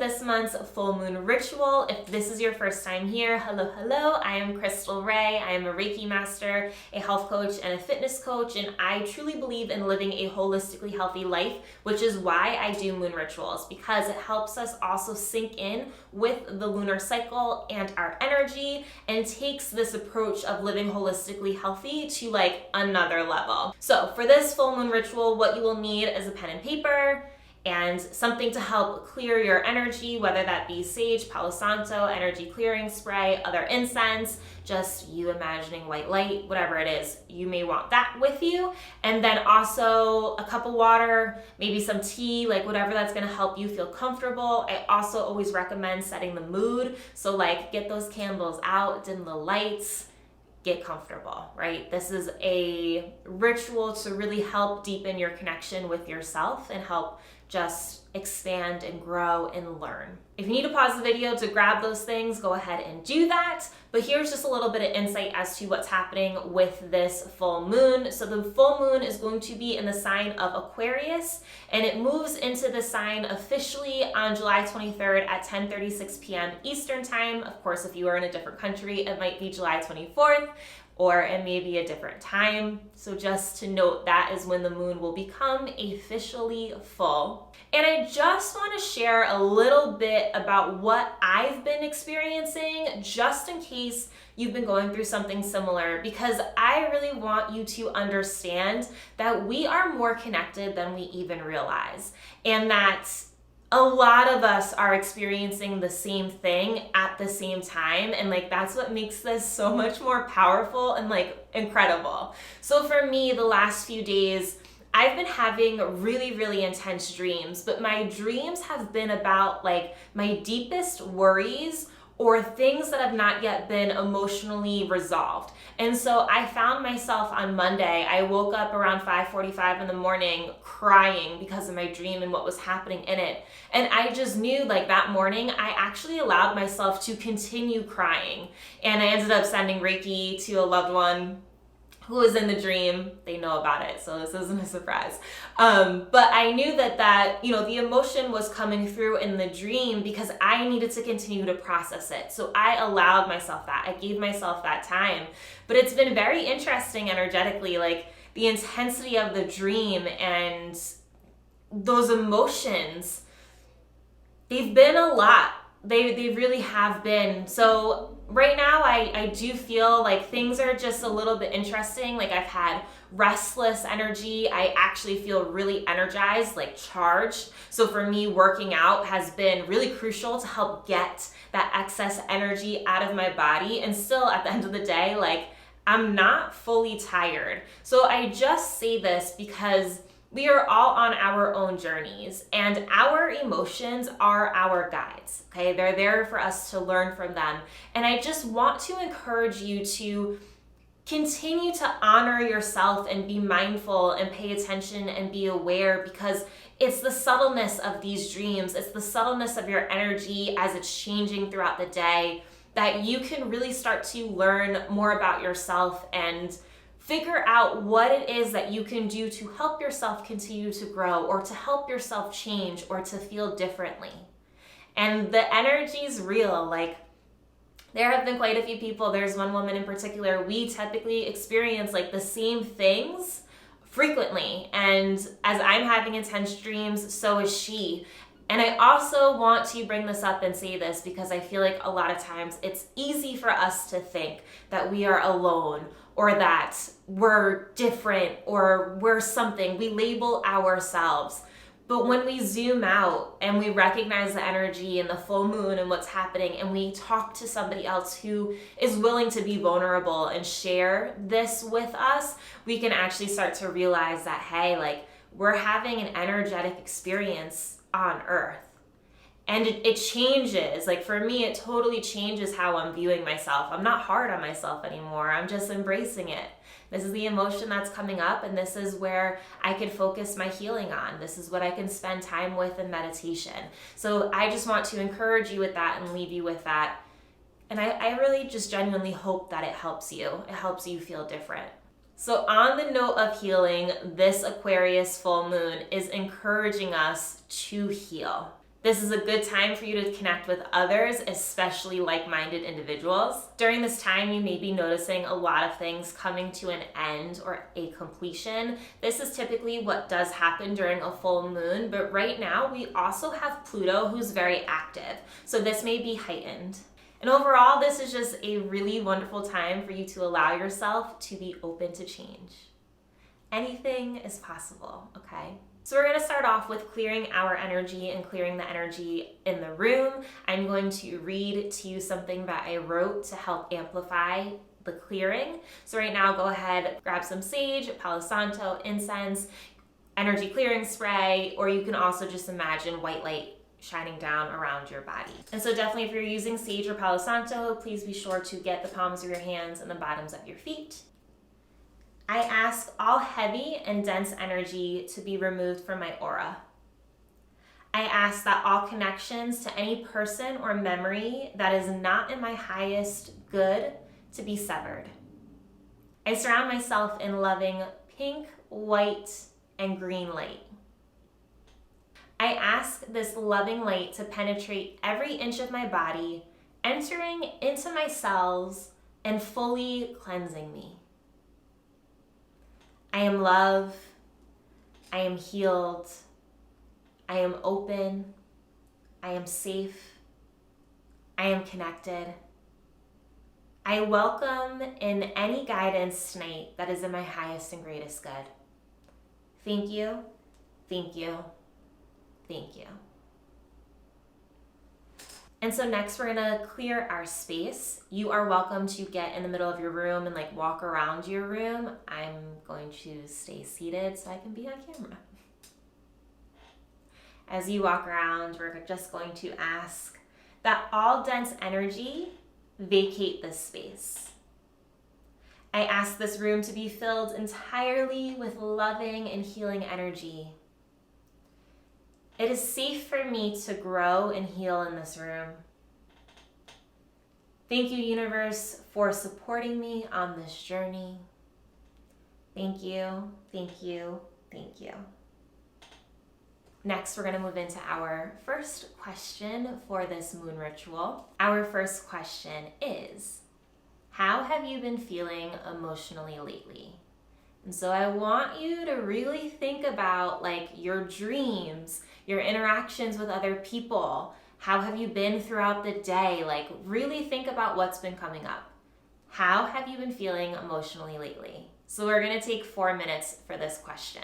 this month's full moon ritual. If this is your first time here, hello, hello. I am Crystal Ray. I am a Reiki master, a health coach, and a fitness coach, and I truly believe in living a holistically healthy life, which is why I do moon rituals, because it helps us also sync in with the lunar cycle and our energy, and takes this approach of living holistically healthy to like another level. So for this full moon ritual, what you will need is a pen and paper, and something to help clear your energy, whether that be sage, Palo Santo, energy clearing spray, other incense, just you imagining white light, whatever it is, you may want that with you. And then also a cup of water, maybe some tea, like whatever that's gonna help you feel comfortable. I also always recommend setting the mood. So like get those candles out, dim the lights, get comfortable, right? This is a ritual to really help deepen your connection with yourself and help just expand and grow and learn. If you need to pause the video to grab those things, go ahead and do that. But here's just a little bit of insight as to what's happening with this full moon. So the full moon is going to be in the sign of Aquarius, and it moves into the sign officially on July 23rd at 10:36 p.m. Eastern time. Of course, if you are in a different country, it might be July 24th, or it may be a different time. So just to note, that is when the moon will become officially full. And I just want to share a little bit about what I've been experiencing, just in case you've been going through something similar, because I really want you to understand that we are more connected than we even realize, and that a lot of us are experiencing the same thing at the same time, and like that's what makes this so much more powerful and like incredible. So for me, the last few days, I've been having really, really intense dreams, but my dreams have been about like my deepest worries or things that have not yet been emotionally resolved. And so I found myself on Monday, I woke up around 5:45 in the morning crying because of my dream and what was happening in it. And I just knew like that morning, I actually allowed myself to continue crying. And I ended up sending Reiki to a loved one who was in the dream. They know about it, so this isn't a surprise. But I knew that the emotion was coming through in the dream because I needed to continue to process it. So I allowed myself that. I gave myself that time. But it's been very interesting energetically, like the intensity of the dream and those emotions, they've been a lot. They really have been. So right now I do feel like things are just a little bit interesting. Like I've had restless energy. I actually feel really energized, like charged. So for me, working out has been really crucial to help get that excess energy out of my body. And still at the end of the day, like I'm not fully tired. So I just say this because we are all on our own journeys, and our emotions are our guides, okay? They're there for us to learn from them. And I just want to encourage you to continue to honor yourself and be mindful and pay attention and be aware, because it's the subtleness of these dreams, it's the subtleness of your energy as it's changing throughout the day, that you can really start to learn more about yourself and figure out what it is that you can do to help yourself continue to grow, or to help yourself change, or to feel differently. And the energy is real. Like there have been quite a few people. There's one woman in particular, we typically experience like the same things frequently. And as I'm having intense dreams, so is she. And I also want to bring this up and say this because I feel like a lot of times it's easy for us to think that we are alone, or that we're different, or we're something. We label ourselves. But when we zoom out and we recognize the energy and the full moon and what's happening, and we talk to somebody else who is willing to be vulnerable and share this with us, we can actually start to realize that, hey, like we're having an energetic experience on Earth. And it changes. Like for me, it totally changes how I'm viewing myself. I'm not hard on myself anymore. I'm just embracing it. This is the emotion that's coming up, and this is where I can focus my healing on. This is what I can spend time with in meditation. So I just want to encourage you with that and leave you with that. And I really just genuinely hope that it helps you. It helps you feel different. So on the note of healing, this Aquarius full moon is encouraging us to heal. This is a good time for you to connect with others, especially like-minded individuals. During this time, you may be noticing a lot of things coming to an end or a completion. This is typically what does happen during a full moon, but right now we also have Pluto who's very active, so this may be heightened. And overall, this is just a really wonderful time for you to allow yourself to be open to change. Anything is possible, okay? So we're gonna start off with clearing our energy and clearing the energy in the room. I'm going to read to you something that I wrote to help amplify the clearing. So right now, go ahead, grab some sage, Palo Santo, incense, energy clearing spray, or you can also just imagine white light shining down around your body. And so definitely if you're using sage or Palo Santo, please be sure to get the palms of your hands and the bottoms of your feet. I ask all heavy and dense energy to be removed from my aura. I ask that all connections to any person or memory that is not in my highest good to be severed. I surround myself in loving pink, white, and green light. I ask this loving light to penetrate every inch of my body, entering into my cells and fully cleansing me. I am love, I am healed, I am open, I am safe, I am connected. I welcome in any guidance tonight that is in my highest and greatest good. Thank you, thank you, thank you. And so next we're gonna clear our space. You are welcome to get in the middle of your room and like walk around your room. I'm going to stay seated so I can be on camera. As you walk around, we're just going to ask that all dense energy vacate this space. I ask this room to be filled entirely with loving and healing energy. It is safe for me to grow and heal in this room. Thank you, universe, for supporting me on this journey. Thank you, thank you, thank you. Next, we're going to move into our first question for this moon ritual. Our first question is, how have you been feeling emotionally lately? And so I want you to really think about like your dreams, your interactions with other people. How have you been throughout the day? Like really think about what's been coming up. How have you been feeling emotionally lately? So we're going to take 4 minutes for this question.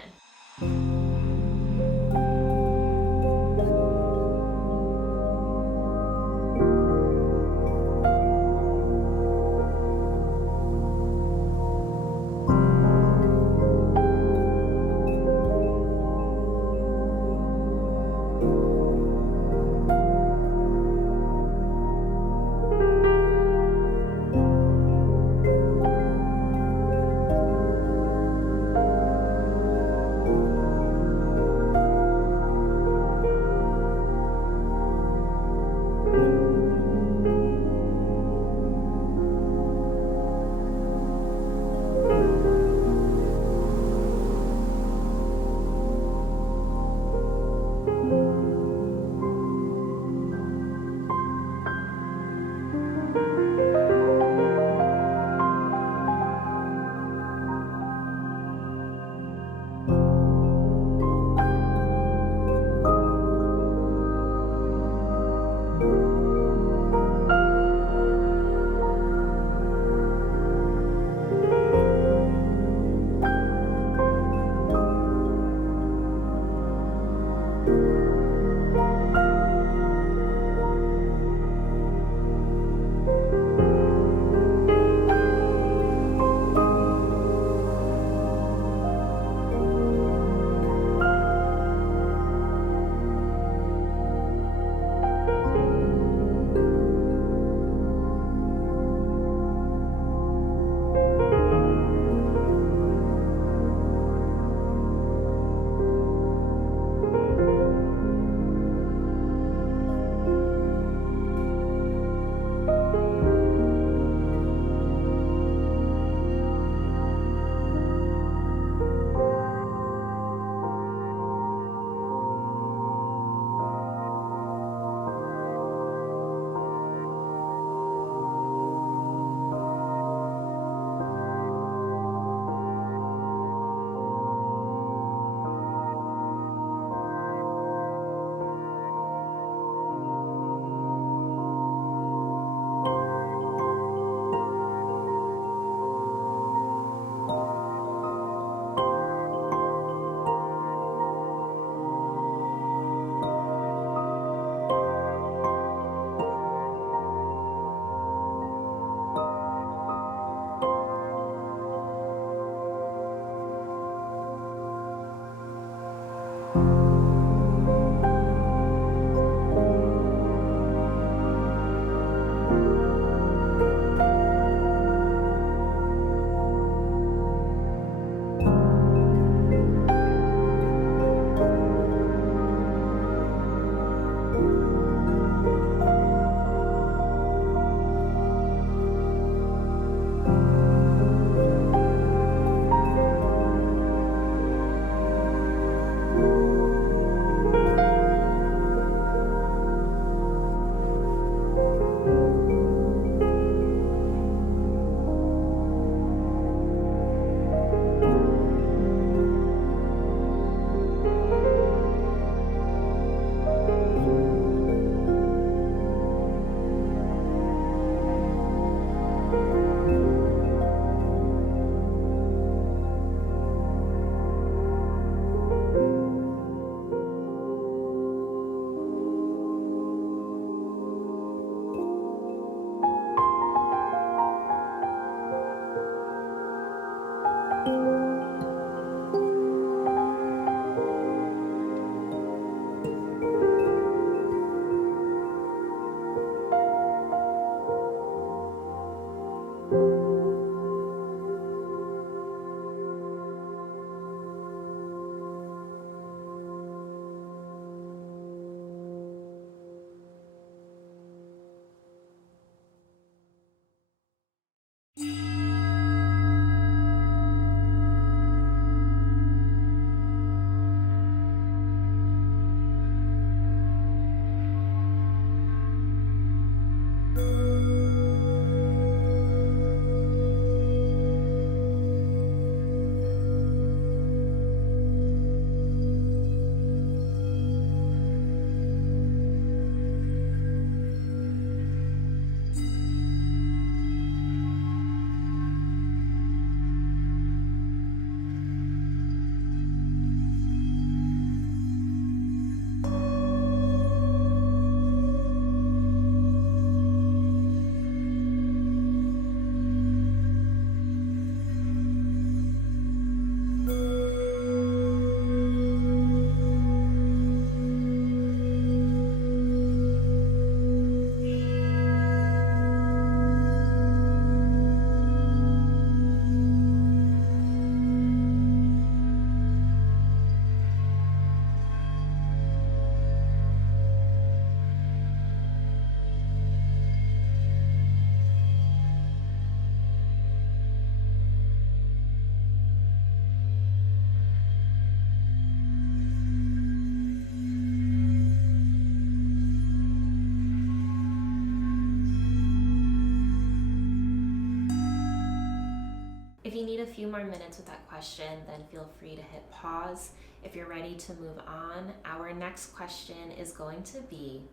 more minutes with that question, then feel free to hit pause. If you're ready to move on, our next question is going to be,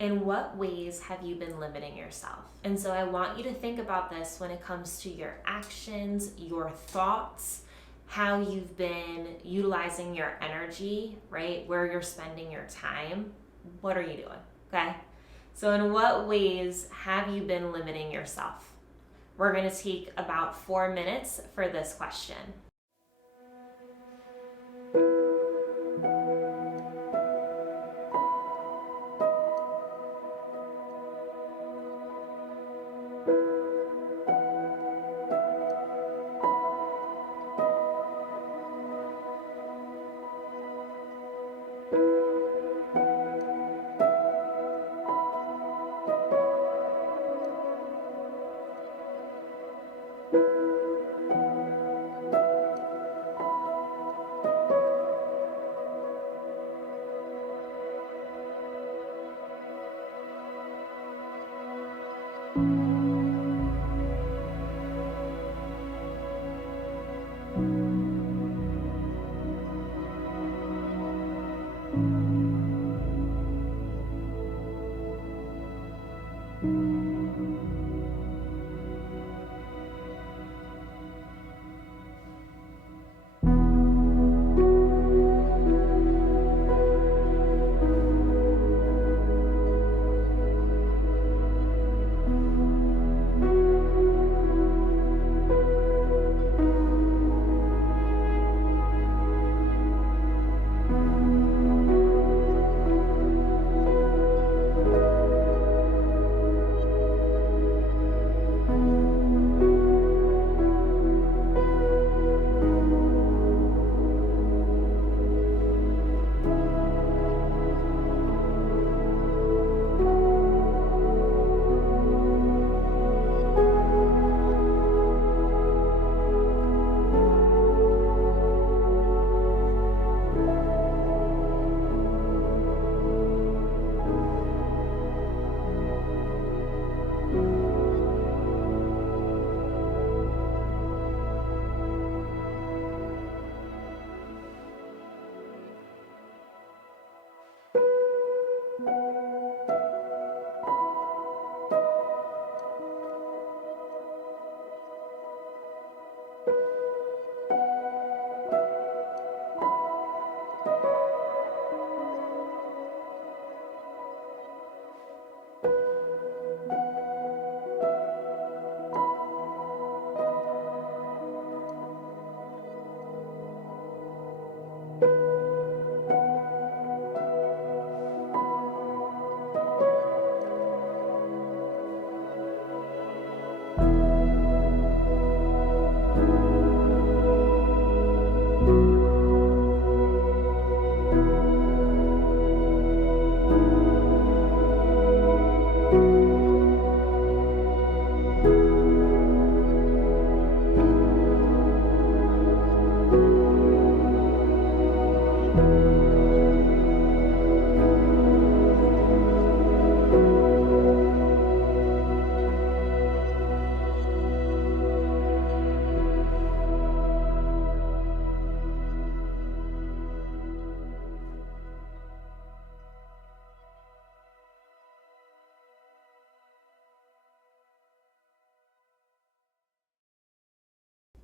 in what ways have you been limiting yourself? And so I want you to think about this when it comes to your actions, your thoughts, how you've been utilizing your energy, right? Where you're spending your time. What are you doing? Okay? So in what ways have you been limiting yourself? We're going to take about 4 minutes for this question.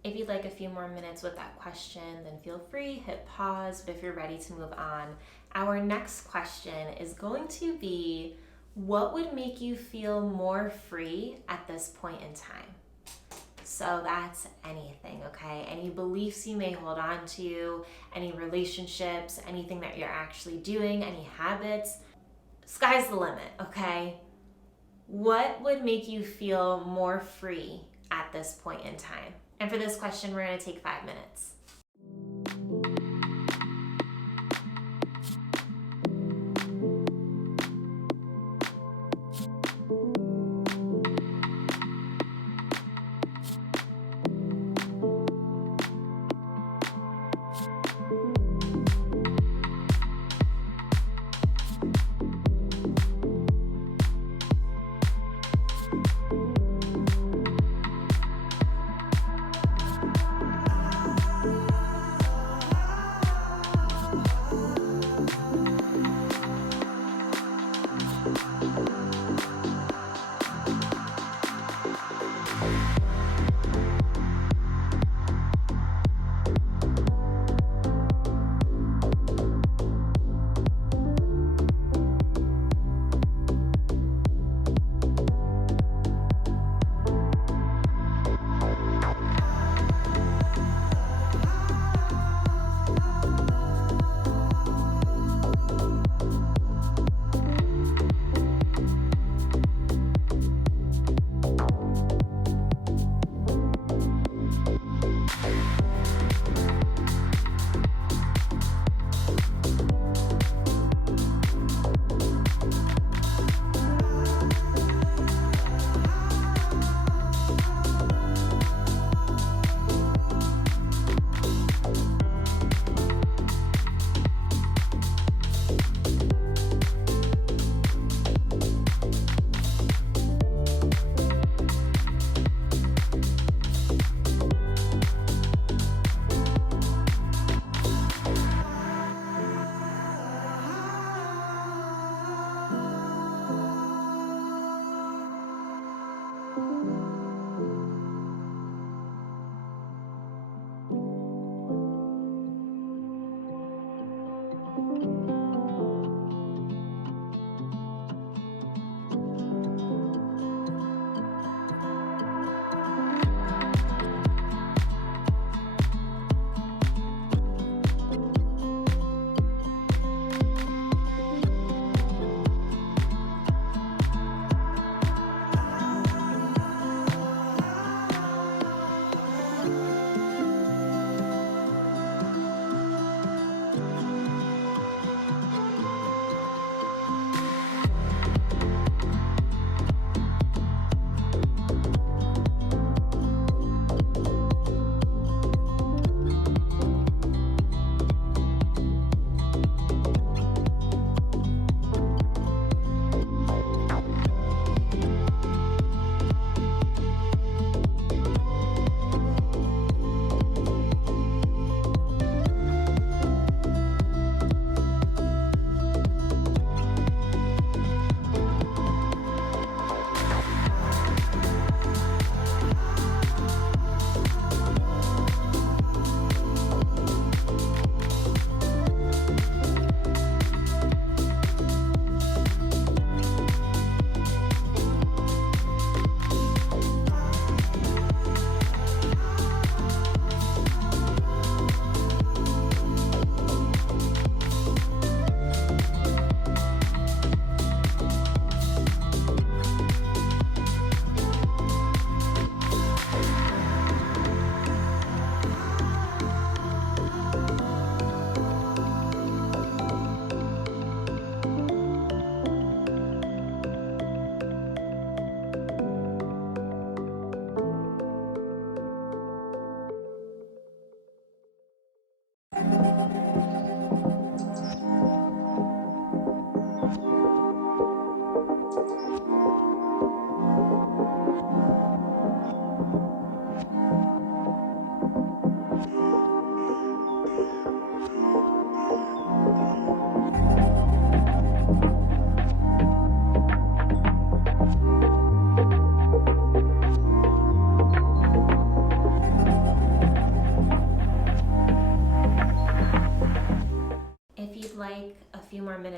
If you'd like a few more minutes with that question, then feel free, hit pause. But if you're ready to move on, our next question is going to be, what would make you feel more free at this point in time? So that's anything, okay? Any beliefs you may hold on to, any relationships, anything that you're actually doing, any habits. Sky's the limit, okay? What would make you feel more free at this point in time? And for this question, we're going to take 5 minutes.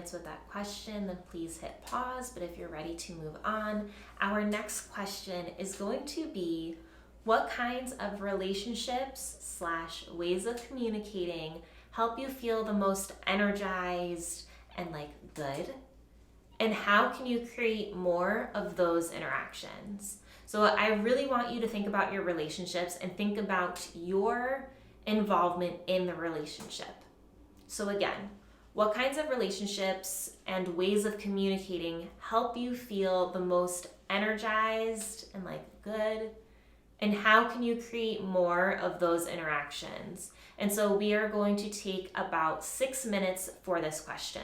resonance with that question, then please hit pause. But if you're ready to move on, our next question is going to be, what kinds of relationships / ways of communicating help you feel the most energized and good? And how can you create more of those interactions? So I really want you to think about your relationships and think about your involvement in the relationship. So again, what kinds of relationships and ways of communicating help you feel the most energized and good? And how can you create more of those interactions? And so we are going to take about 6 minutes for this question.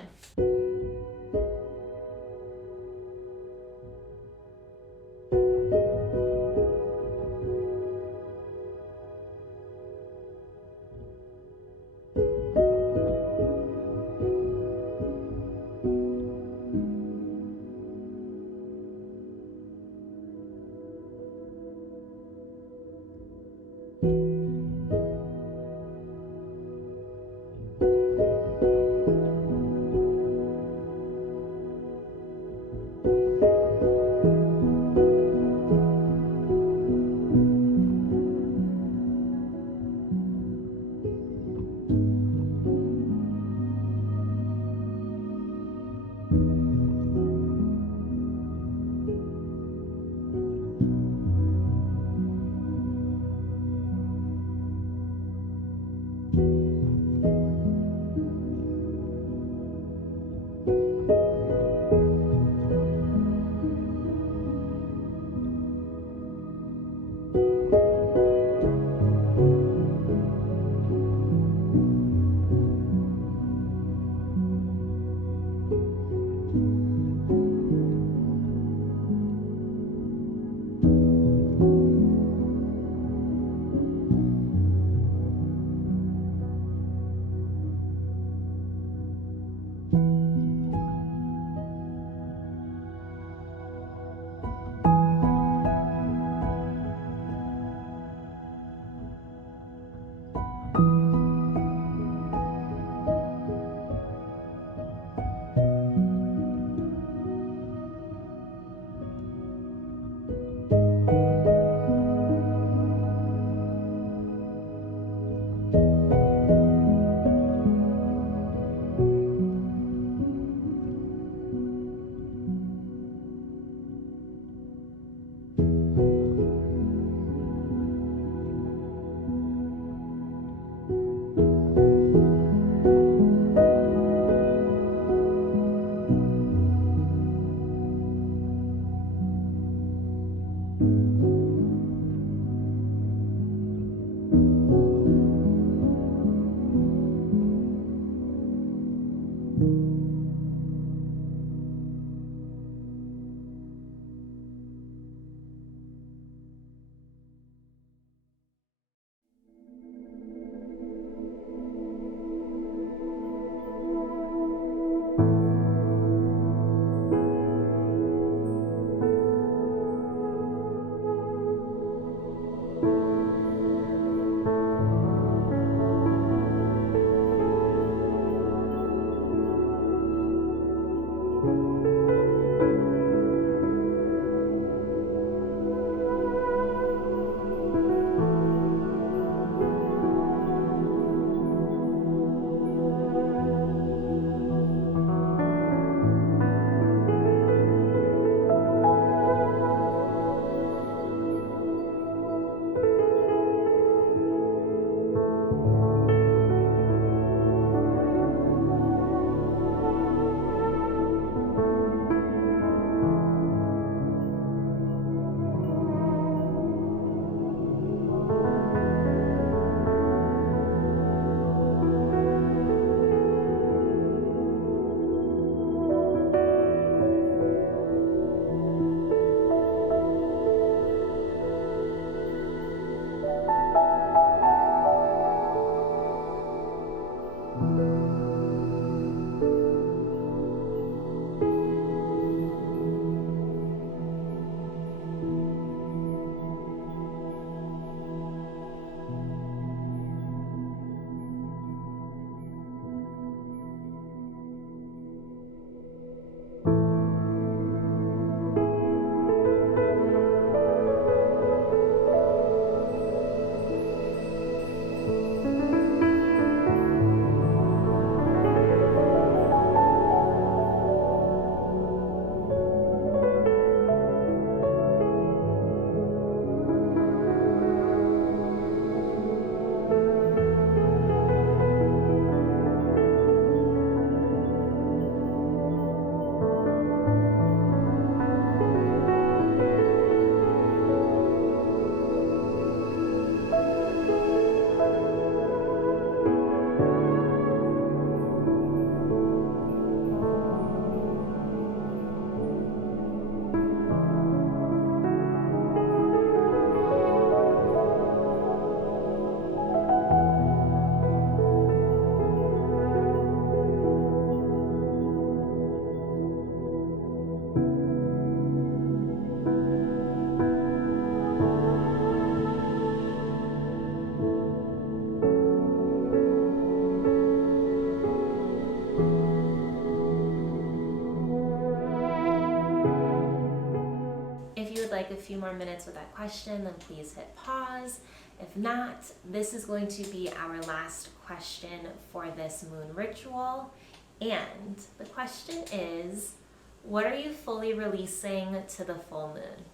like a few more minutes with that question, then please hit pause. If not, this is going to be our last question for this moon ritual. And the question is, what are you fully releasing to the full moon?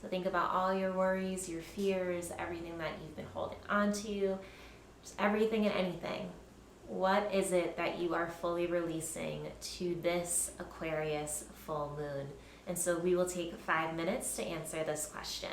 So think about all your worries, your fears, everything that you've been holding on to, just everything and anything. What is it that you are fully releasing to this Aquarius full moon? And so we will take 5 minutes to answer this question.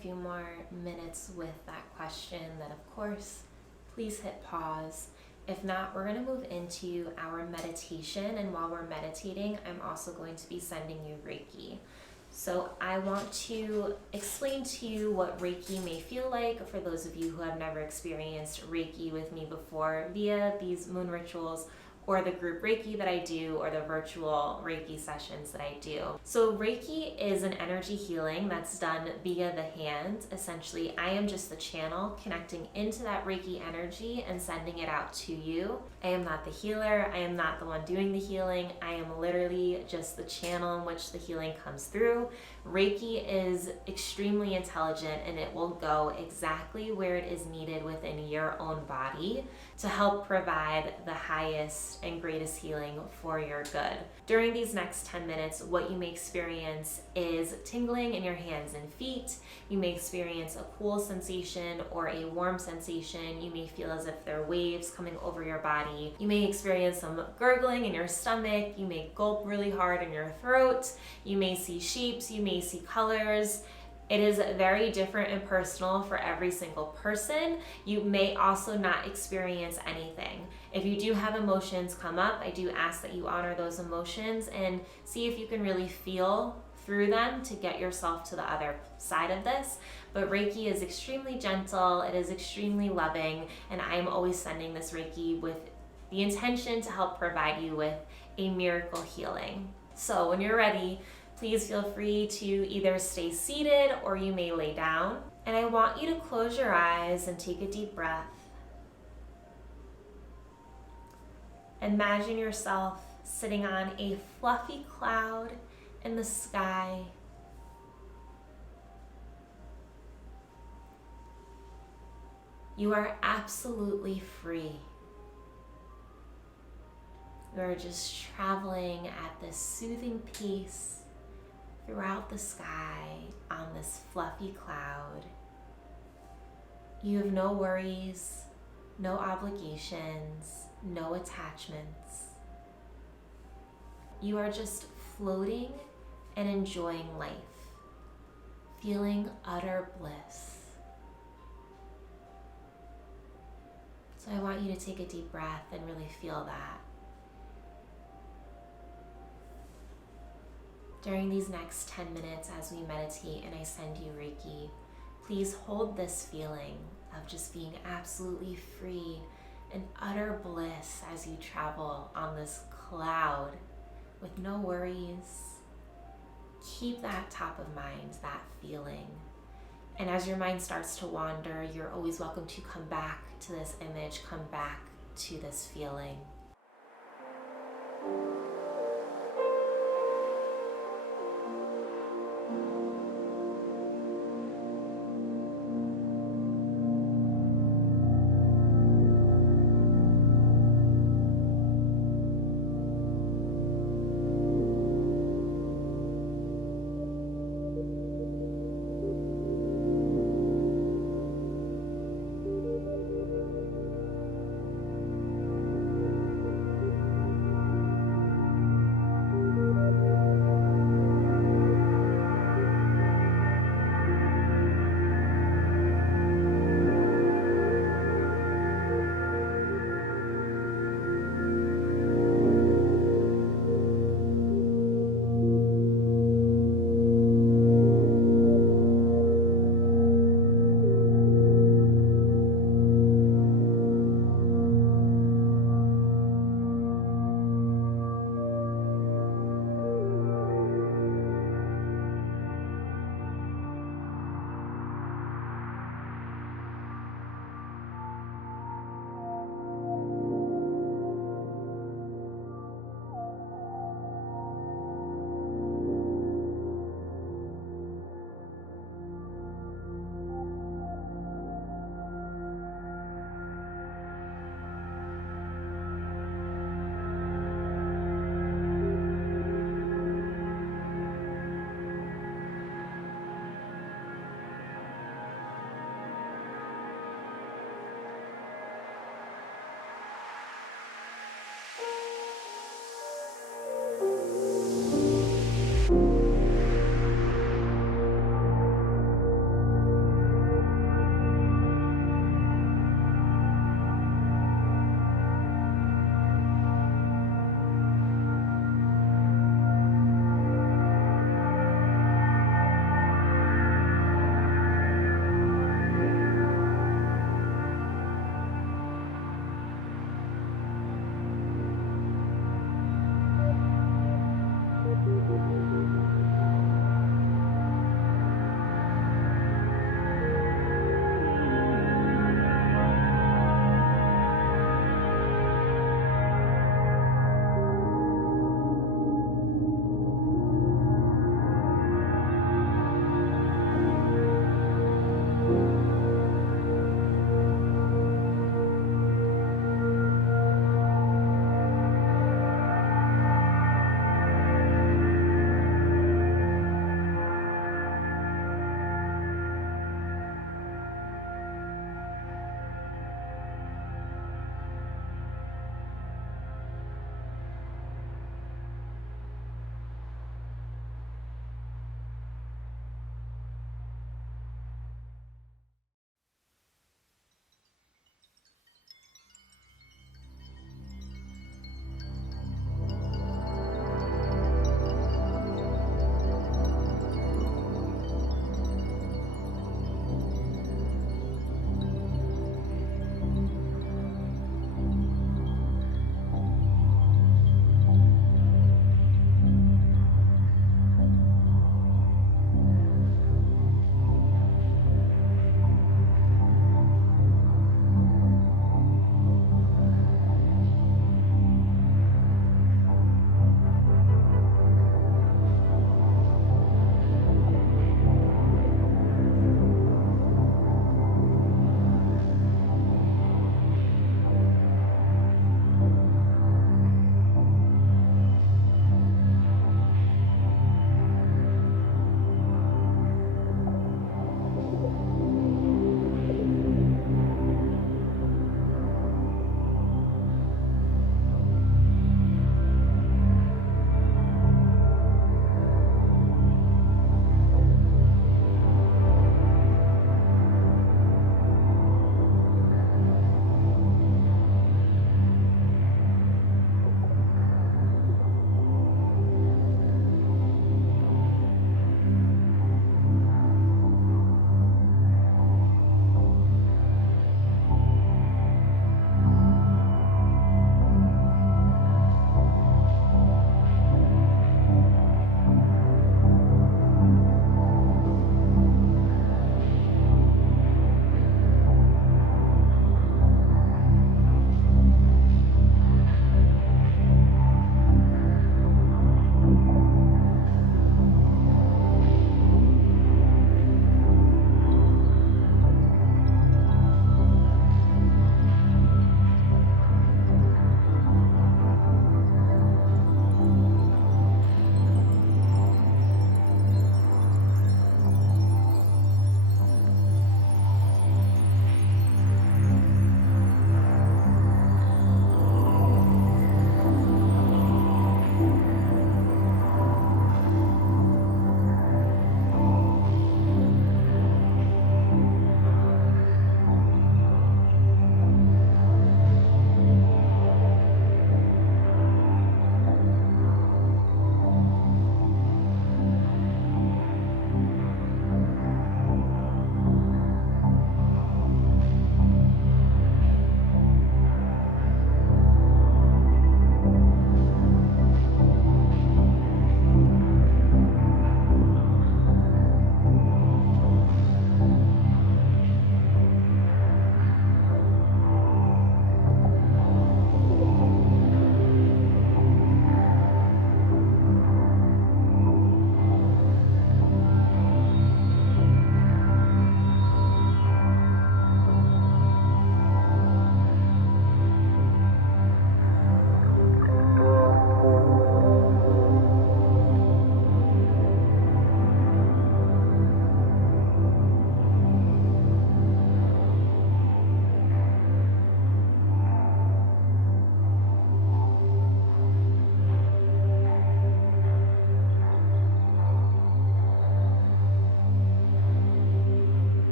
few more minutes with that question, then of course, please hit pause. If not, we're going to move into our meditation, and while we're meditating, I'm also going to be sending you Reiki. So I want to explain to you what Reiki may feel like for those of you who have never experienced Reiki with me before via these moon rituals, or the group Reiki that I do, or the virtual Reiki sessions that I do. So Reiki is an energy healing that's done via the hand. Essentially, I am just the channel connecting into that Reiki energy and sending it out to you. I am not the healer. I am not the one doing the healing. I am literally just the channel in which the healing comes through. Reiki is extremely intelligent, and it will go exactly where it is needed within your own body to help provide the highest and greatest healing for your good. During these next 10 minutes, what you may experience is tingling in your hands and feet. You may experience a cool sensation or a warm sensation. You may feel as if there are waves coming over your body. You may experience some gurgling in your stomach. You may gulp really hard in your throat. You may see shapes. You may see colors. It is very different and personal for every single person. You may also not experience anything. If you do have emotions come up, I do ask that you honor those emotions and see if you can really feel through them to get yourself to the other side of this. But Reiki is extremely gentle, it is extremely loving, and I am always sending this Reiki with the intention to help provide you with a miracle healing. So when you're ready, please feel free to either stay seated or you may lay down. And I want you to close your eyes and take a deep breath. Imagine yourself sitting on a fluffy cloud in the sky. You are absolutely free. You are just traveling at this soothing pace throughout the sky on this fluffy cloud. You have no worries, no obligations, no attachments. You are just floating and enjoying life, feeling utter bliss. So I want you to take a deep breath and really feel that. During these next 10 minutes as we meditate and I send you Reiki, please hold this feeling of just being absolutely free and utter bliss as you travel on this cloud with no worries. Keep that top of mind, that feeling. And as your mind starts to wander, you're always welcome to come back to this image, come back to this feeling.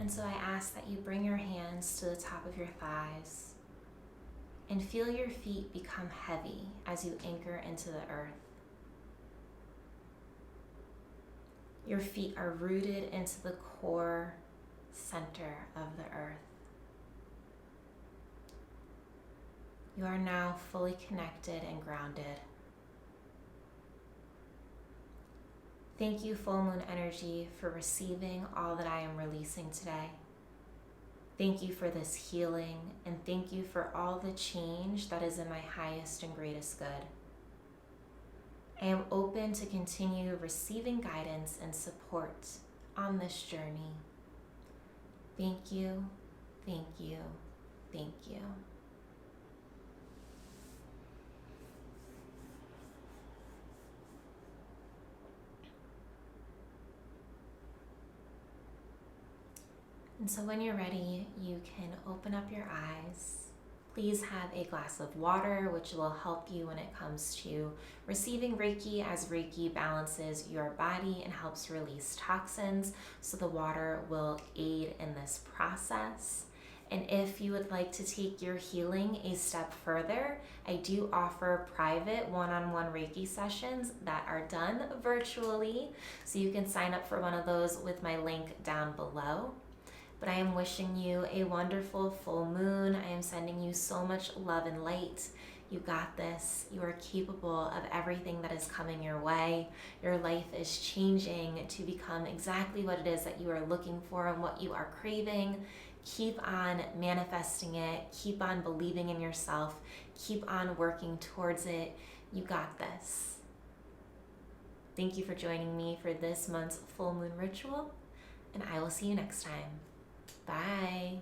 And so I ask that you bring your hands to the top of your thighs and feel your feet become heavy as you anchor into the earth. Your feet are rooted into the core center of the earth. You are now fully connected and grounded. Thank you, full moon energy, for receiving all that I am releasing today. Thank you for this healing, and thank you for all the change that is in my highest and greatest good. I am open to continue receiving guidance and support on this journey. Thank you, thank you, thank you. And so when you're ready, you can open up your eyes. Please have a glass of water, which will help you when it comes to receiving Reiki, as Reiki balances your body and helps release toxins. So the water will aid in this process. And if you would like to take your healing a step further, I do offer private one-on-one Reiki sessions that are done virtually. So you can sign up for one of those with my link down below. But I am wishing you a wonderful full moon. I am sending you so much love and light. You got this. You are capable of everything that is coming your way. Your life is changing to become exactly what it is that you are looking for and what you are craving. Keep on manifesting it. Keep on believing in yourself. Keep on working towards it. You got this. Thank you for joining me for this month's full moon ritual, and I will see you next time. Bye.